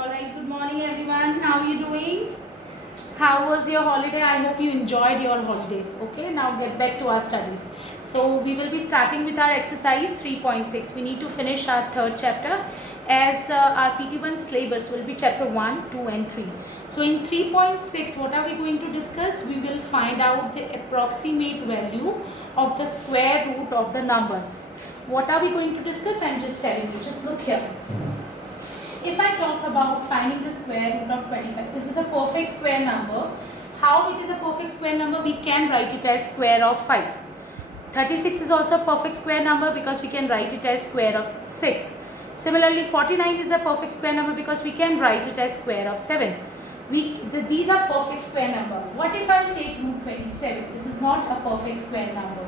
Alright, good morning everyone. How are you doing? How was your holiday? I hope you enjoyed your holidays. Okay, now get back to our studies. So we will be starting with our exercise 3.6. We need to finish our third chapter as our PT1 syllabus will be chapter 1, 2 and 3. So in 3.6, what are we going to discuss? We will find out the approximate value of the square root of the numbers. What are we going to discuss? I am just telling you. Just look here. If I talk about finding the square root of 25, this is a perfect square number. How it is a perfect square number? We can write it as square of 5. 36 is also a perfect square number because we can write it as square of 6. Similarly, 49 is a perfect square number because we can write it as square of 7. These are perfect square number. What if I take root 27? This is not a perfect square number.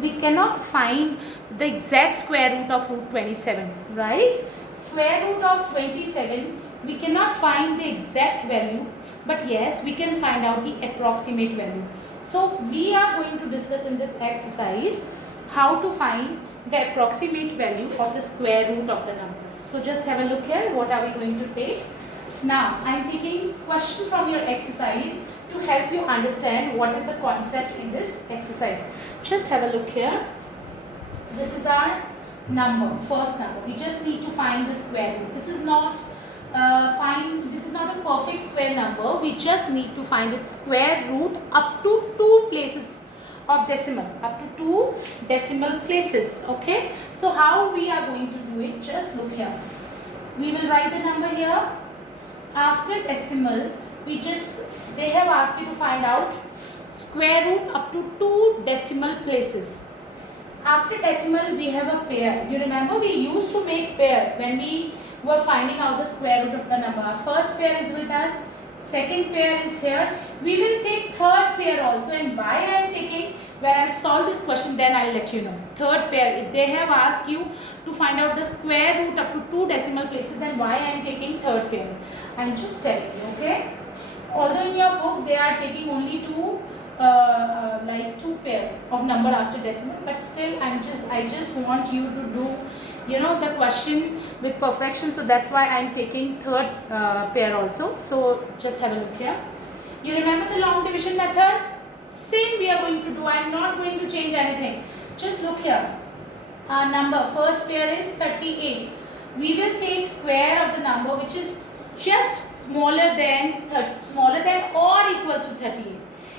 We cannot find the exact square root of root 27, right? Square root of 27, we cannot find the exact value, but yes, we can find out the approximate value. So we are going to discuss in this exercise how to find the approximate value of the square root of the numbers. So just have a look here. What are we going to take? Now I am taking question from your exercise to help you understand what is the concept in this exercise. Just have a look here. This is our number, first number. We just need to find the square root. This is not a perfect square number. We just need to find its square root up to 2 places of decimal, up to 2 decimal places. Okay, so how we are going to do it? Just look here. We will write the number here. After decimal, they have asked you to find out square root up to 2 decimal places. After decimal, we have a pair. You remember we used to make pair when we were finding out the square root of the number. Our first pair is with us, second pair is here. We will take third pair also, and why I am taking, when I will solve this question, then I will let you know. Third pair, if they have asked you to find out the square root up to 2 decimal places, then why I am taking third pair. I am just telling you, okay. Although in your book they are taking only 2 pair of number after decimal, but still I just want you to do the question with perfection, so that's why I'm taking third pair also. So just have a look here. You remember the long division method? Same we are going to do. I am not going to change anything. Just look here. Our number, first pair is 38. We will take square of the number which is just smaller than or equals to 38.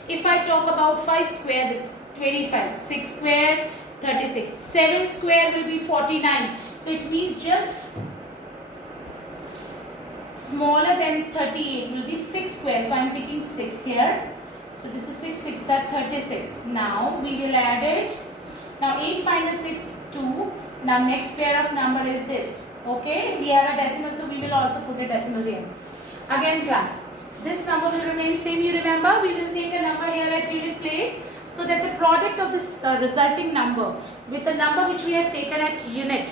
If I talk about 5 square, this is 25, 6 square, 36, 7 square will be 49. So it means just smaller than 38 will be 6 square. So I am taking 6 here. So this is 6, 6 that 36. Now we will add it. Now 8 minus 6, 2. Now next pair of number is this. Okay, we have a decimal, so we will also put a decimal here. Again class. This number will remain same. You remember we will take a number here at unit place, so that the product of this resulting number with the number which we have taken at unit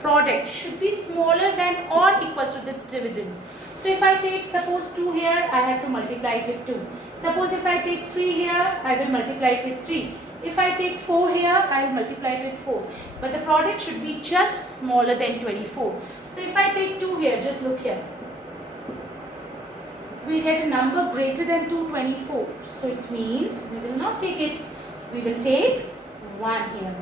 product should be smaller than or equals to this dividend. So if I take suppose 2 here, I have to multiply it with 2. Suppose if I take 3 here, I will multiply it with 3. If I take 4 here, I will multiply it with 4. But the product should be just smaller than 24. So if I take 2 here, just look here. We will get a number greater than 224. So it means we will not take it. We will take 1 here.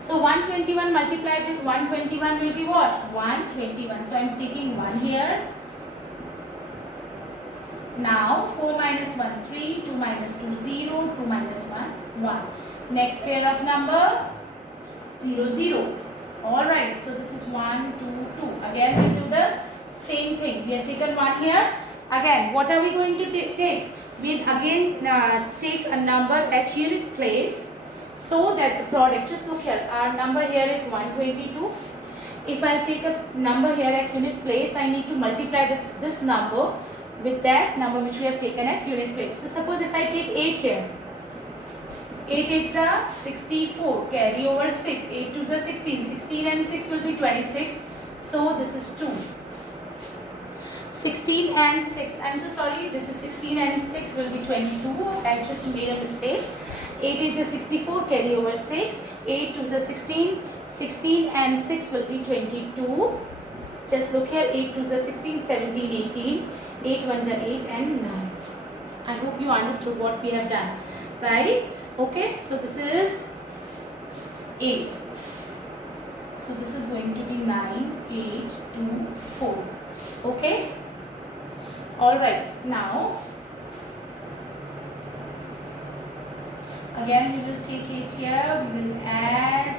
So 121 multiplied with 121 will be what? 121. So I am taking 1 here. Now 4 minus 1, 3, 2 minus 2, 0, 2 minus 1, 1. Next pair of number 0, 0. Alright, so this is 1, 2, 2. Again we will do the same thing. We have taken 1 here. Again, what are we going to take? We will again take a number at unit place, so that the product, just look here, our number here is 122. If I take a number here at unit place, I need to multiply this number with that number which we have taken at unit place. So suppose if I take 8 here, 8 is 64, carry over 6, 8 2 is 16, 16 and 6 will be 26, so this is 2. 16 and 6, I am so sorry, this is 16 and 6 will be 22, I just made a mistake. 8 is 64, carry over 6, 8 2 is 16, 16 and 6 will be 22. Just look here, 8 2s are 16, 17, 18, 8 1s are 8 and 9. I hope you understood what we have done, right? Okay, so this is 8. So this is going to be 9, 8, 2, 4. Okay? Alright, now again we will take 8 here, we will add.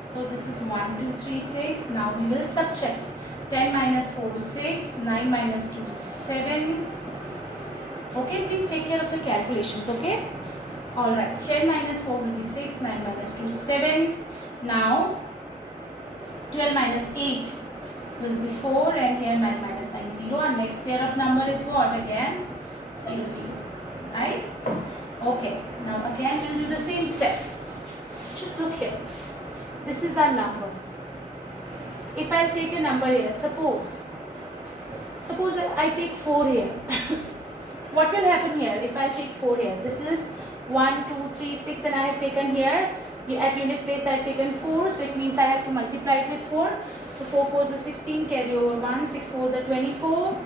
So this is 1, 2, 3, 6. Now we will subtract. 10 minus 4 is 6, 9 minus 2 is 7. Okay, please take care of the calculations, okay? Alright, 10 minus 4 will be 6, 9 minus 2 is 7. Now 12 minus 8 will be 4 and here 9 minus 9 0. And next pair of number is what again? 0 0. Right? Okay, now again we will do the same step. Just look here. This is our number. If I take a number here, suppose I take 4 here. What will happen here if I take 4 here? This is 1, 2, 3, 6 and I have taken here. At unit place I have taken 4, so it means I have to multiply it with 4. So 4 4s are 16, carry over 1, 6 4s are 24,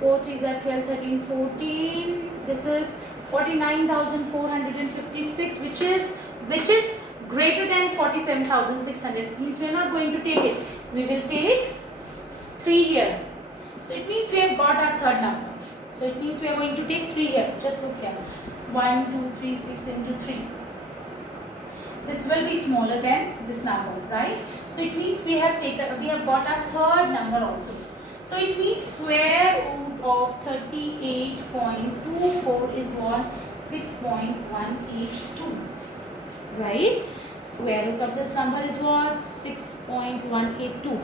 4 3s are 12, 13, 14. This is 49,456, which is greater than 47,600. It means we are not going to take it. We will take 3 here. So it means we have got our third number. So it means we are going to take 3 here. Just look here. 1, 2, 3, 6 into 3. This will be smaller than this number, right? So it means we have got our third number also. So it means square root of 38.24 is what? 6.182, right? Square root of this number is what? 6.182.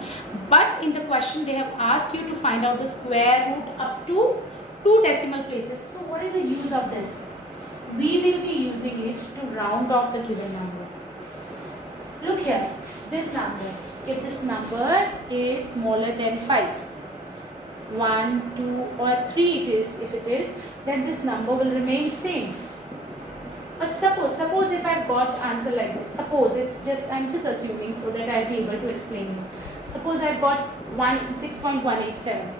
But in the question they have asked you to find out the square root up to 2 decimal places. So what is the use of this? We will be using it to round off the given number. Look here, this number. If this number is smaller than 5, 1, 2 or 3 it is, if it is, then this number will remain same. But suppose if I've got answer like this, suppose I'm just assuming so that I'll be able to explain you. Suppose I've got 6.187.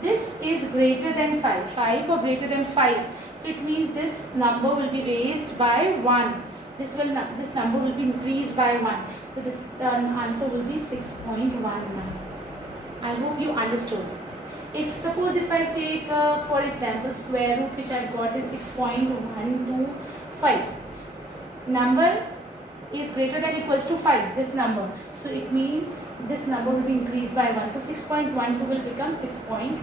This is greater than 5 or greater than 5. So it means this number will be raised by 1. This number will be increased by 1. So this answer will be 6.19. I hope you understood. Suppose if I take for example square root, which I've got is 6.125. Number is greater than equals to 5, this number. So it means this number will be increased by 1. So 6.12 will become 6.13.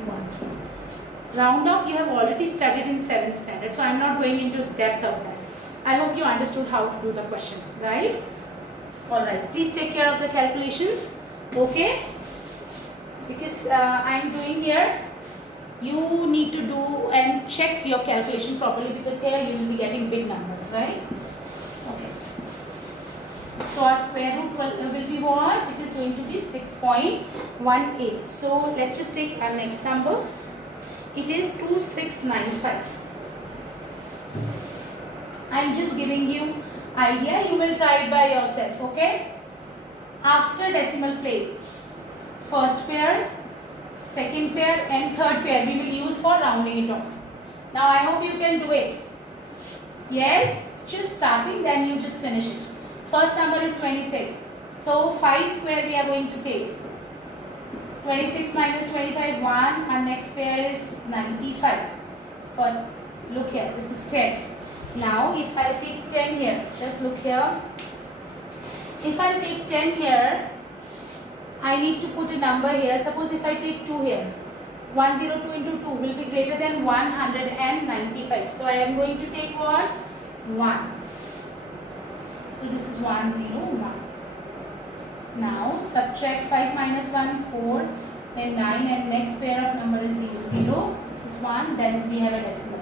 Round off you have already studied in 7th standard. So I am not going into depth of that. I hope you understood how to do the question, right? Alright, please take care of the calculations, okay? Because I am doing here, you need to do and check your calculation properly, because here you will be getting big numbers, right? Okay. So our square root will be what? Which is going to be 6.18. So let's just take our next number. It is 2695. I am just giving you idea. You will try it by yourself, okay? After decimal place, first pair, second pair and third pair we will use for rounding it off. Now I hope you can do it. Yes, just starting, then you just finish it. First number is 26. So 5 square we are going to take. 26 minus 25, 1. Our next pair is 95. First, look here, this is 10. Now if I take 10 here, just look here. If I take 10 here, I need to put a number here. Suppose if I take 2 here, 102 into 2 will be greater than 195. So I am going to take what? 1. So this is 101. Now subtract 5 minus 1, 4, then 9, and next pair of number is 0, 0. This is 1, then we have a decimal.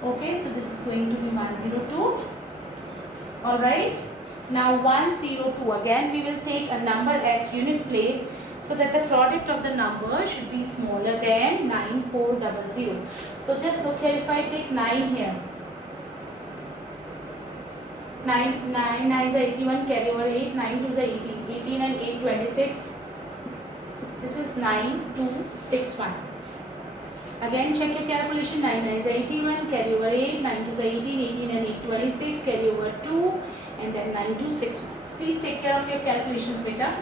Okay, so this is going to be 102. Alright. Now 102, again we will take a number at unit place so that the product of the number should be smaller than 9400. So just look here, if I take 9 here, 9 9s are 81, carry over 8, 9 2s are 18, 18 and 8 26, This is 9261. Again check your calculation. 9 9s are 81, carry over 8, 9 2s are 18, 18 and 8 26, carry over 2 and then 9261. Please take care of your calculations beta.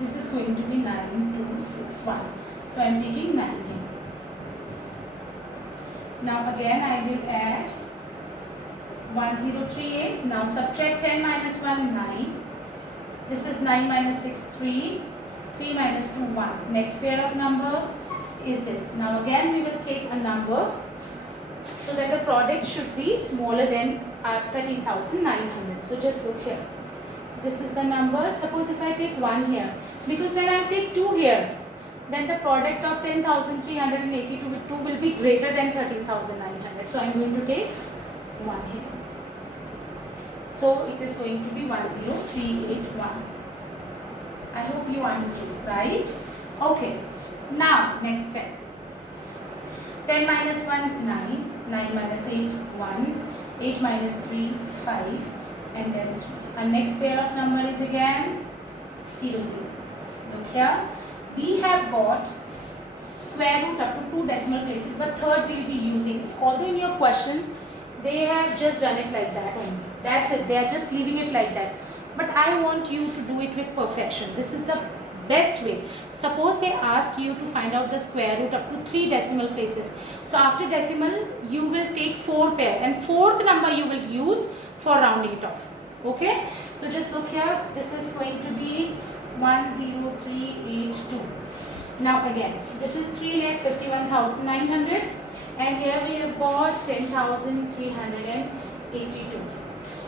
This is going to be 9261. So I am taking 9 here. Now again I will add 1038. Now subtract 10 minus 1, 9. This is 9 minus 6, 3. 3 minus 2, 1. Next pair of number is this. Now again we will take a number so that the product should be smaller than 13,900. So just look here. This is the number. Suppose if I take 1 here, because when I take 2 here, then the product of 10,382 will be greater than 13,900. So I am going to take 1 here. So it is going to be 10381. I hope you understood, right? Okay. Now next step. 10 minus 1, 9. 9 minus 8, 1. 8 minus 3, 5. And then 3. Our next pair of number is again 0, 0. Look here. We have got square root up to 2 decimal places, but third we will be using. Although in your question they have just done it like that only. That's it. They are just leaving it like that. But I want you to do it with perfection. This is the best way. Suppose they ask you to find out the square root up to 3 decimal places. So after decimal you will take 4 pair and fourth number you will use for rounding it off. Okay. So just look here. This is going to be 10382. Now again, this is 3,51,900 and here we have got 10,382.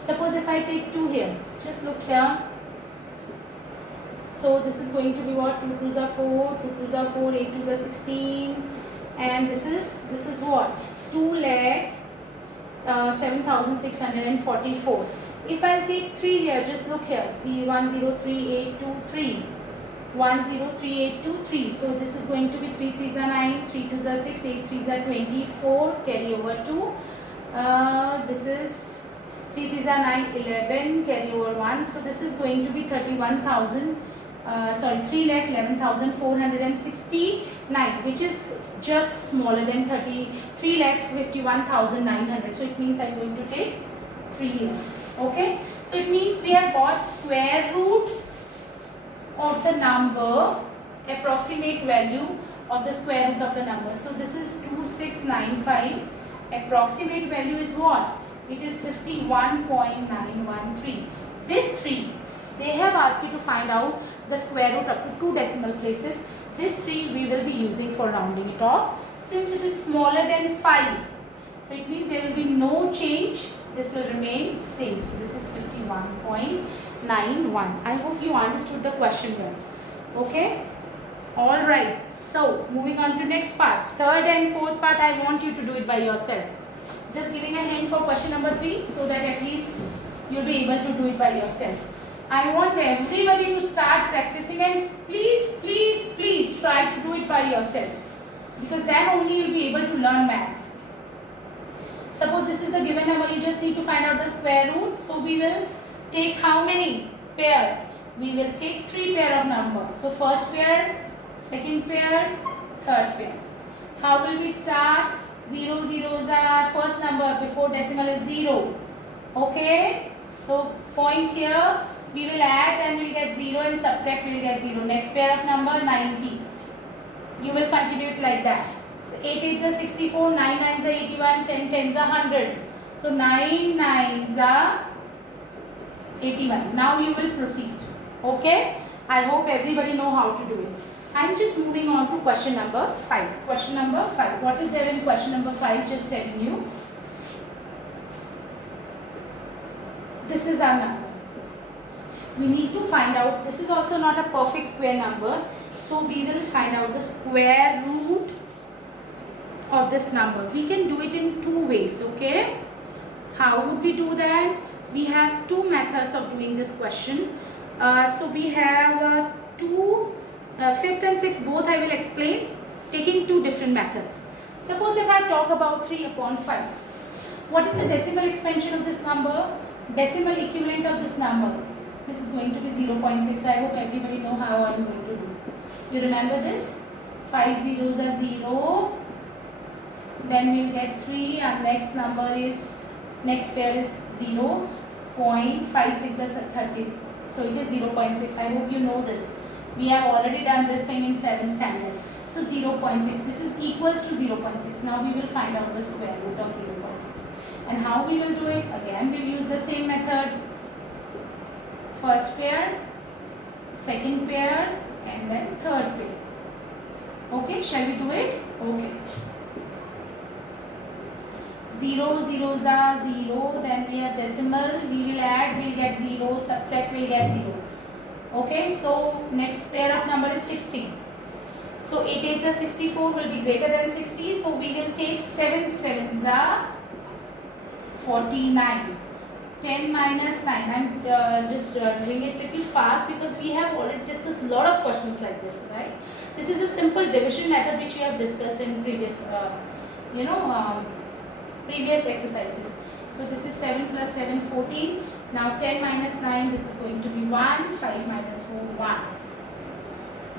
Suppose if I take 2 here, just look here. So this is going to be what? 2 2s are 4, 2 2s are 4, 8 2s are 16 and this is what? 2,07,644. If I take 3 here, just look here. 103823. 103823. So this is going to be 3 3s are 9, 3 2s are 6, 8 3s are 24, carry over 2. This is 3 3s are 9, 11, carry over 1. So this is going to be 3,11,469, which is just smaller than 3,51,900. So it means I am going to take 3 here. Okay. So it means we have got square root of the number, approximate value of the square root of the number. So this is 2695. Approximate value is what? It is 51.913. This 3, they have asked you to find out the square root up to 2 decimal places. This 3 we will be using for rounding it off. Since it is smaller than 5, so it means there will be no change. This will remain same. So this is 51.91. I hope you understood the question well. Okay. Alright. So moving on to next part. Third and fourth part I want you to do it by yourself. Just giving a hint for question number 3 so that at least you'll be able to do it by yourself. I want everybody to start practicing and please try to do it by yourself, because then only you'll be able to learn maths. Suppose this is a given number, you just need to find out the square root. So we will take how many pairs? We will take 3 pair of numbers. So first pair, second pair, third pair. How will we start? 0 zeros are first number before decimal is 0. Okay. So point here, we will add and we will get 0 and subtract, we will get 0. Next pair of number 90. You will continue it like that. 8 8s are 64, 9 9s are 81, 10 10s are 100. So 9 9s are 81. Now you will proceed. Okay. I hope everybody know how to do it. I am just moving on to question number 5. Question number 5. What is there in question number 5? Just telling you. This is our number. We need to find out. This is also not a perfect square number. So we will find out the square root of this number. We can do it in 2 ways. Okay. How would we do that? We have 2 methods of doing this question. So we have 5th and 6th both I will explain, taking 2 different methods. Suppose if I talk about 3 upon 5. What is the decimal expansion of this number? Decimal equivalent of this number. This is going to be 0.6. I hope everybody know how I am going to do. You remember this? 5 zeros are 0. Then we will get 3. Our next number is, next pair is 0. 0.56 is 30. So it is 0.6. I hope you know this. We have already done this thing in 7th standard. So 0.6. This is equals to 0.6. Now we will find out the square root of 0.6. And how we will do it? Again, we'll use the same method. First pair, second pair, and then third pair. Okay, shall we do it? Okay. 0 zeros are 0, then we have decimal, we will add, we'll get 0, subtract, we'll get 0. Okay, so next pair of number is 60. So 8 8s are 64 will be greater than 60, so we will take 7 7s are 49. 10 minus 9. I'm just doing it little fast because we have already discussed a lot of questions like this, right? This is a simple division method which we have discussed in previous, previous exercises. So this is 7 plus 7, 14. Now 10 minus 9, this is going to be 1. 5 minus 4, 1.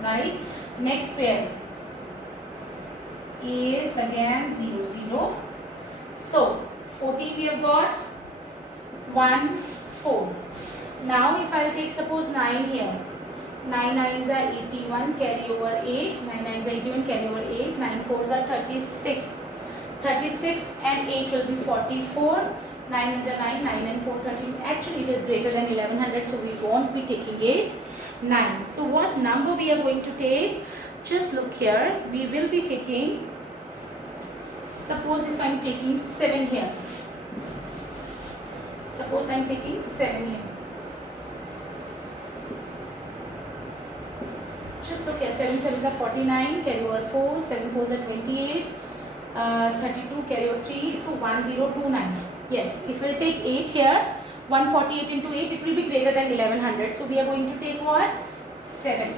Right? Next pair is again 0, 0. So 14 we have got. 1, 4. Now if I will take suppose 9 here. 9 9s are 81, carry over 8. 9 9s are 81, carry over 8. 9 4s are 36. 36 and 8 will be 44. 9 into 9, 9 and 4, 13. Actually it is greater than 1100, so we won't be taking it. 9. So what number we are going to take? Just look here. We will be taking, suppose if I am taking 7 here. Suppose I am taking 7 here. Just look here. 7 7s are 49, carry over 4, 7 4s are 28, 32, carry over 3, so 1029. Yes, if we will take 8 here, 148 into 8, it will be greater than 1100. So we are going to take what? 7.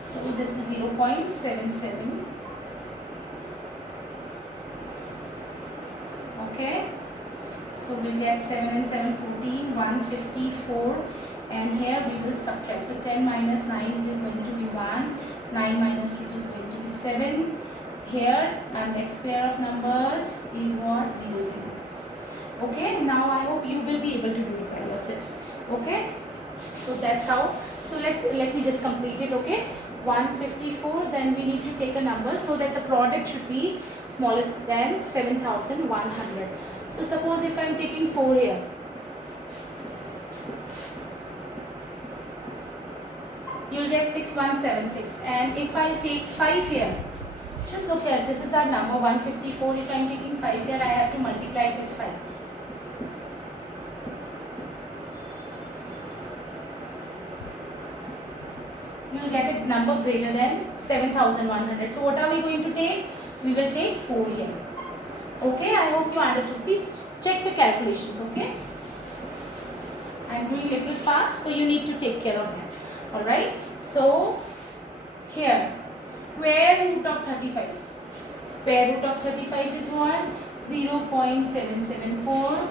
So this is 0.77. Okay. So we'll get 7 and 7, 14, 154, and here we will subtract. So 10 minus 9, it is going to be 1, 9 minus 2, it is going to be 7. Here our next pair of numbers is what? 0, 0. Okay, now I hope you will be able to do it by yourself. Okay, so that's how. So let me just complete it. Okay, 154, then we need to take a number so that the product should be smaller than 7100. So suppose if I am taking 4 here, you will get 6176, and if I take 5 here, just look here, this is our number 154. If I am taking 5 here, I have to multiply it with 5. You will get a number greater than 7100. So what are we going to take? We will take 4 here. Okay, I hope you understood. Please check the calculations. Okay, I am doing little fast, so you need to take care of that. Alright, so here square root of 35. Square root of 35 is what? 0.774.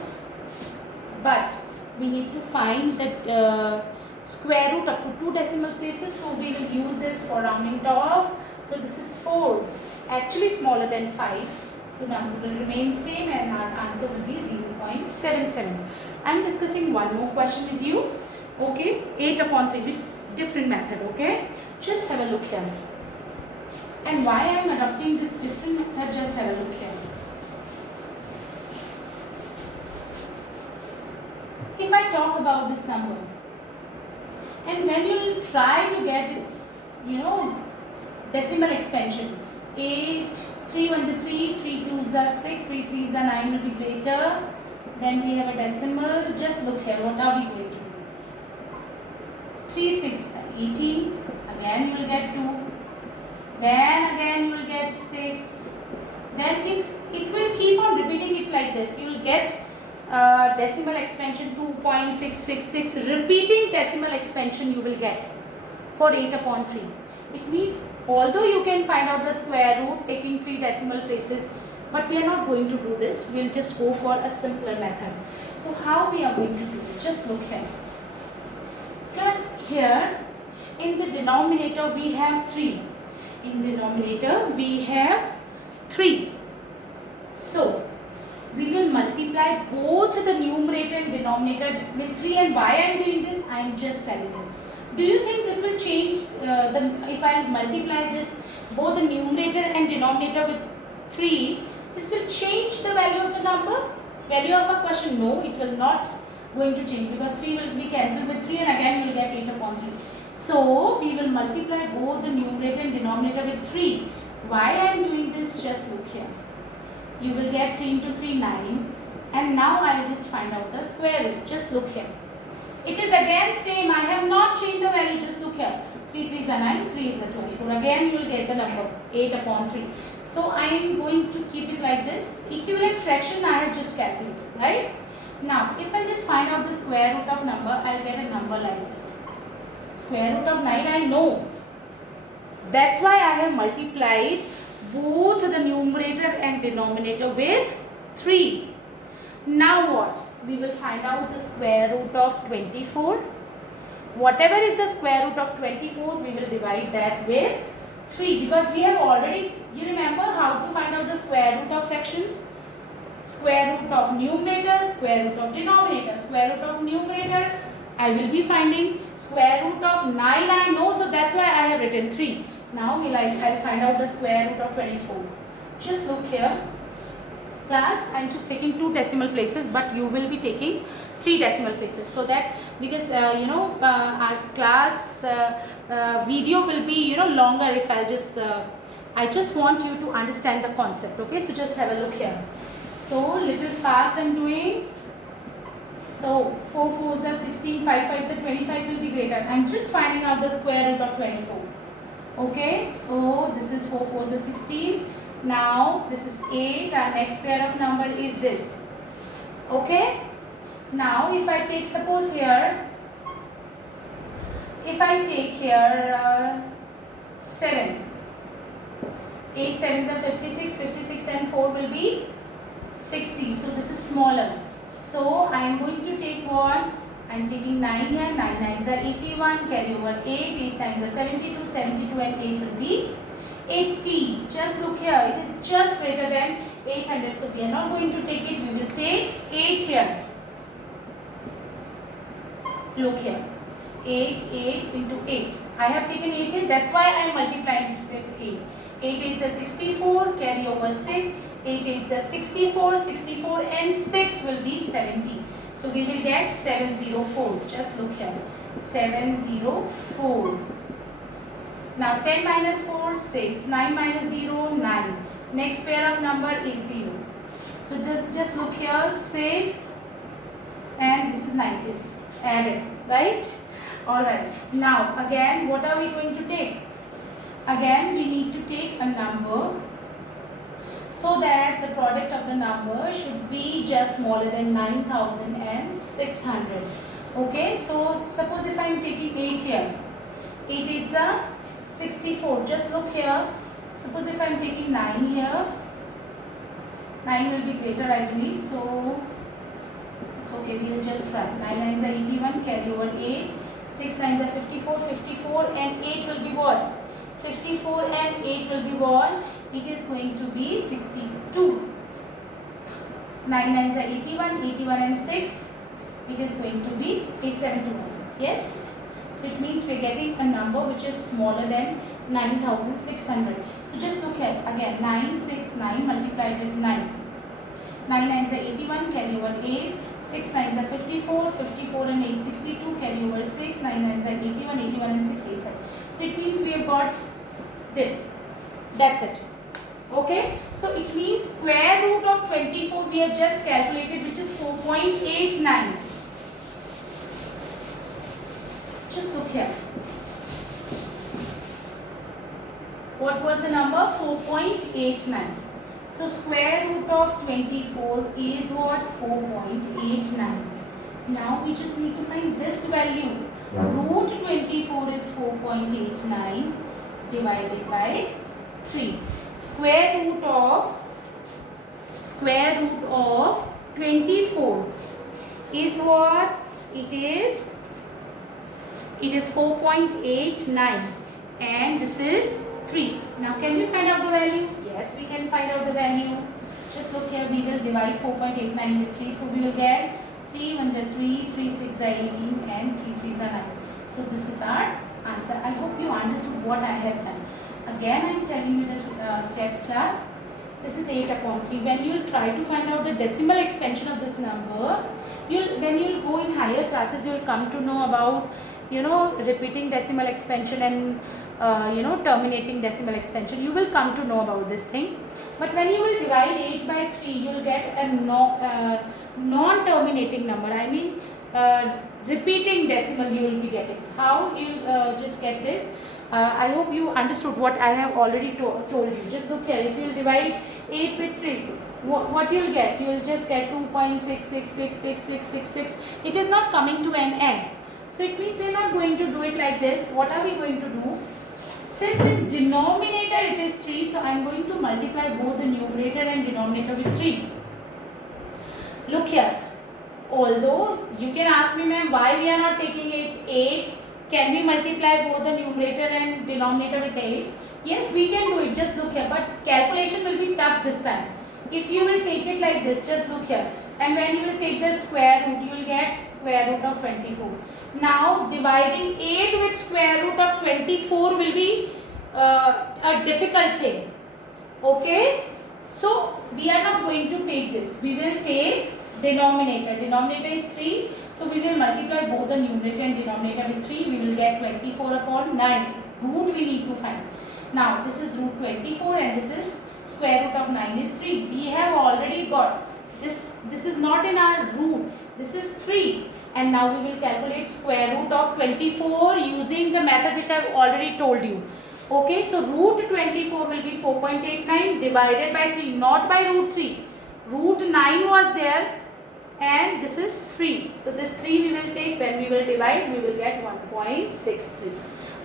But we need to find that square root up to 2 decimal places, so we will use this for rounding it off. So this is 4, actually smaller than 5. So number will remain same and our answer will be 0.77. I am discussing one more question with you. Okay, 8 upon 3 with different method. Okay, just have a look here. And why I am adopting this different method, just have a look here. If I talk about this number, and when you will try to get its, decimal expansion, 8, 3 1s are 3, 3 2s are 6, 3 3s are 9 will be greater. Then we have a decimal. Just look here, what are we going to do? 3 6 18, again you will get 2, then again you will get 6. Then if it will keep on repeating it like this, you will get decimal expansion 2.666, repeating decimal expansion you will get for 8 upon 3. It means although you can find out the square root taking 3 decimal places, but we are not going to do this. We will just go for a simpler method. So how we are going to do it? Just look here. Class, here in the denominator we have 3. In denominator we have 3. So we will multiply both the numerator and denominator with 3. And why I am doing this, I am just telling you. Do you think this will change if I multiply this both the numerator and denominator with 3, this will change the value of the number, value of a question? No, it will not going to change, because 3 will be cancelled with 3 and again you will get 8 upon 3. So we will multiply both the numerator and denominator with 3. Why I am doing this? Just look here. You will get 3 into 3, 9, and now I will just find out the square root. Just look here. It is again same. I have not changed the value. Just look here. 3 3 is 9, 3 is 24. Again you will get the number 8 upon 3. So I am going to keep it like this. Equivalent fraction I have just calculated, right? Now if I just find out the square root of number, I will get a number like this. Square root of 9 I know. That's why I have multiplied both the numerator and denominator with 3. Now what? We will find out the square root of 24. Whatever is the square root of 24, we will divide that with 3, because we have already, you remember how to find out the square root of fractions? Square root of numerator, square root of denominator. Square root of numerator I will be finding. Square root of 9 I know, so that's why I have written 3. Now I'll find out the square root of 24. Just look here. Class, I am just taking 2 decimal places, but you will be taking 3 decimal places, so that, because our class video will be longer if I'll just I just want you to understand the concept. Okay, so just have a look here. So little fast I'm doing. So 4 4s are 16, 5 5s are 25 will be greater. I'm just finding out the square root of 24. Okay, so this is 4 4s are 16. Now this is 8. Our next pair of number is this. Okay. Now if I take, suppose here, if I take here 7. 8 7s are 56. 56 and 4 will be 60. So this is smaller. So I am going to take what? I am taking 9 here. 9 9s are 81. Carry over 8. 8 9s are 72. 72 and 8 will be 80. Just look here. It is just greater than 800. So we are not going to take it. We will take 8 here. Look here. 8 8 into 8. I have taken 8 here. That's why I am multiplying with 8. 8 8 is 64. Carry over 6. 8 8 is 64. 64 and 6 will be 70. So we will get 704. Just look here. 704. Now 10 minus 4, 6. 9 minus 0, 9. Next pair of number is 0. So just look here. 6 and this is 96. Added, right? Alright. Now again, what are we going to take? Again, we need to take a number so that the product of the number should be just smaller than 9600. Okay, so suppose if I am taking 8 here. 8 8s are 64. Just look here. Suppose if I am taking 9 here. 9 will be greater, I believe. So it's okay, we will just try. 9 9s are 81, carry over 8. 6 9s are 54. 54 and 8 will be what? 54 and 8 will be what? It is going to be 62. 9 9s are 81. 81 and 6. It is going to be 8721. Yes? So it means we are getting a number which is smaller than 9600. So just look at again 969 multiplied with 9. 9 9s are 81, carry over 8. 6 9s are 54. 54 and 8 62, carry over 6. 9 9s are 81. 81 and 6 87. So it means we have got this. That's it. Okay. So it means square root of 24 we have just calculated, which is 4.89. Just look here. What was the number? 4.89. So square root of 24 is what? 4.89. Now we just need to find this value. Root 24 is 4.89 divided by 3. Square root of 24 is what? It is 4.89, and this is 3. Now can we find out the value? Yes, we can find out the value. Just look here, we will divide 4.89 with 3. So we will get 3 1s are 3, 3 6 are 18 and 3 3s are 9. So this is our answer. I hope you understood what I have done. Again I am telling you the steps class. This is 8 upon 3. When you will try to find out the decimal expansion of this number, when you will go in higher classes, you will come to know about, repeating decimal expansion and terminating decimal expansion. You will come to know about this thing. But when you will divide 8 by 3, you will get a non-terminating number. I mean repeating decimal you will be getting. How you just get this? I hope you understood what I have already told you. Just look here. If you will divide 8 with 3, what you will get? You will just get 2.666666. It is not coming to an end. So it means we are not going to do it like this. What are we going to do? Since in denominator it is 3, so I am going to multiply both the numerator and denominator with 3. Look here. Although you can ask me, ma'am, why we are not taking 8? Can we multiply both the numerator and denominator with 8? Yes, we can do it. Just look here. But calculation will be tough this time. If you will take it like this, just look here. And when you will take the square root, you will get square root of 24. Now, dividing 8 with square root of 24 will be a difficult thing. Okay? So, we are not going to take this. We will take denominator. Denominator is 3. So, we will multiply both the numerator and denominator with 3. We will get 24 upon 9. Root we need to find. Now, this is root 24 and this is square root of 9 is 3. We have already got this. This is not in our root. This is 3. And now we will calculate square root of 24 using the method which I have already told you. Okay, so root 24 will be 4.89 divided by 3, not by root 3. Root 9 was there and this is 3. So this 3 we will take. When we will divide, we will get 1.63.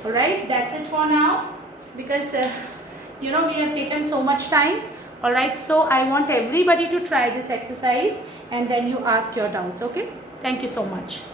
Alright, that's it for now, because we have taken so much time. Alright, so I want everybody to try this exercise and then you ask your doubts. Okay, thank you so much.